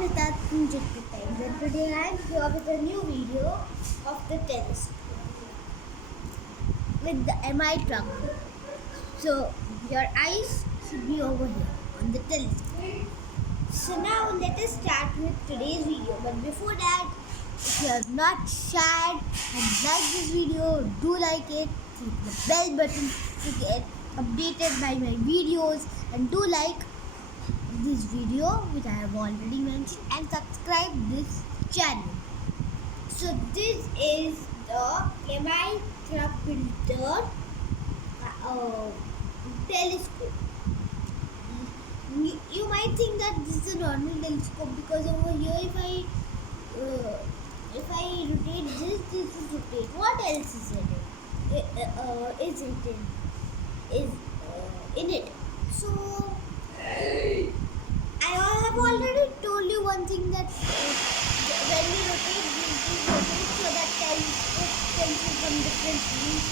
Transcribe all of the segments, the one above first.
Nita from Jitpur Times, and today I am here with a new video of the telescope with the MI truck. So your eyes should be over here on the telescope. So now let us start with today's video. But before that, if you are not shared and like this video, do like it, click the bell button to get updated by my videos, and do like this video which I have already mentioned, and subscribe this channel. So this is the MI truck filter telescope. You might think that this is a normal telescope because over here if I rotate this will rotate. What else is in it? So I have already told you one thing, that when we rotate this rotates, so that telescope can see from different views.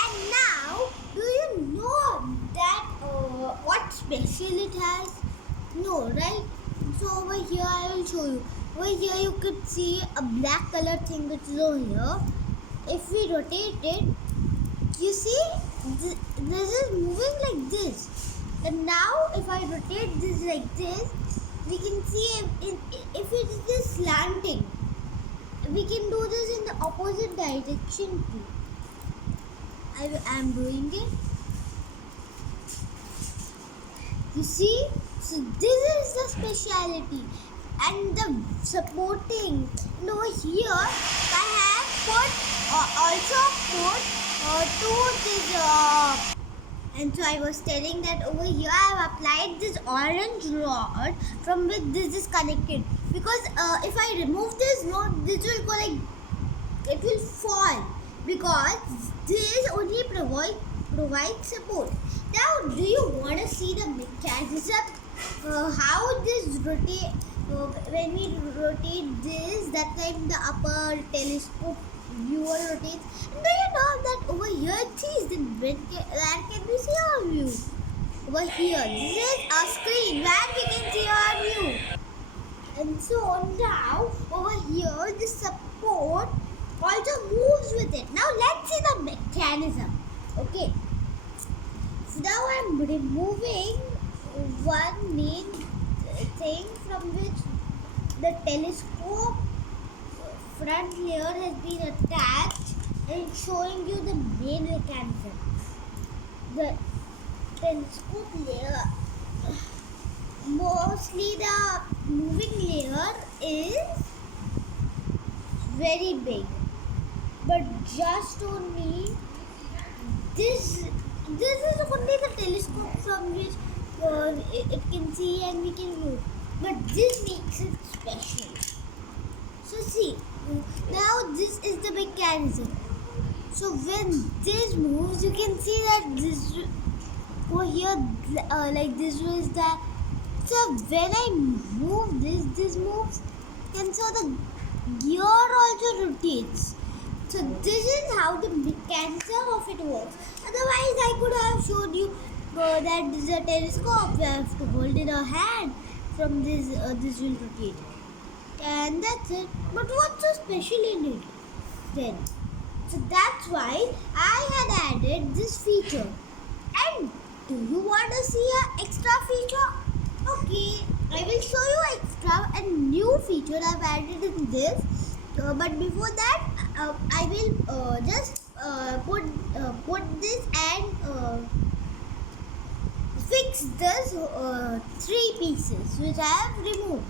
And now, do you know that what special it has? No, right? So over here I will show you. Over here you could see a black color thing which is over here. If we rotate it, you see this is moving like this. And now if I rotate this like this, we can see if it is slanting, we can do this in the opposite direction too. I am doing it. You see? So this is the speciality. And the supporting. And over here, I have to this. And so I was telling that over here I have applied this orange rod from which this is connected. Because if I remove this rod, this will go like, it will fall. Because this only provides support. Now, do you want to see the mechanism? How this rotate? When we rotate this, that time the upper telescope viewer rotates. Do you know that over here it says where can we see our view? Over here, this is a screen where we can see our view. And so now over here the support also moves with it. Now let's see the mechanism. Okay. So now I'm removing one main thing from which the telescope front layer has been attached, and showing you the main mechanism. The telescope layer, mostly the moving layer is very big, but just only this is only the telescope from which it can see and we can move, but this makes it special. So see, now this is the mechanism. So when this moves, you can see that this over here like this was that. So when I move this moves, and so the gear also rotates. So this is how the mechanism of it works. Otherwise, I could have showed you that this is a telescope. We have to hold in our hand. From this, this will rotate. And that's it. But what's so special in it then? So that's why I had added this feature. And do you want to see an extra feature? Okay, I will show you extra and new feature I've added in this. But before that, I will just put this and fix this 3 pieces which I have removed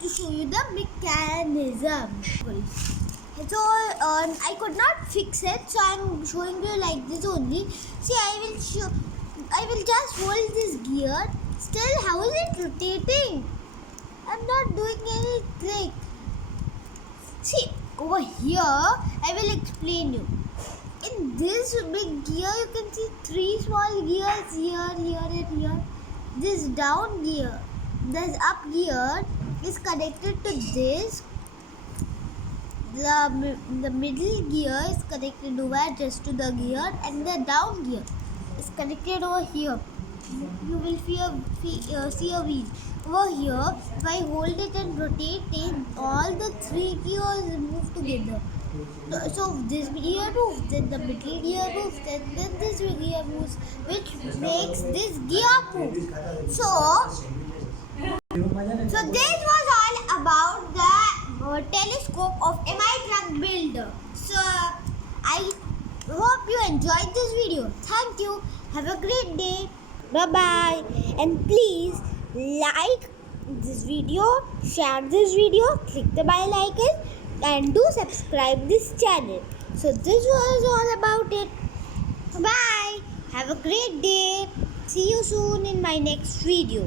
to show you the mechanism. So I could not fix it, so I am showing you like this only. See, I will just hold this gear. Still, how is it rotating? I am not doing any trick. See, over here I will explain you. In this big gear, you can see 3 small gears here, here and here. This down gear, this up gear is connected to this. The middle gear is connected over just to the gear, and the down gear is connected over here. You will see a wheel. over here, if I hold it and rotate it, all the three gears move together. So this gear moves, then the middle gear moves, then this gear moves, which makes this gear move. So this was all about the telescope of MI truck builder. So I hope you enjoyed this video. Thank you. Have a great day. Bye bye. And please like this video, share this video, click the bell icon, and do subscribe this channel. So this was all about it. Bye. Have a great day. See you soon in my next video.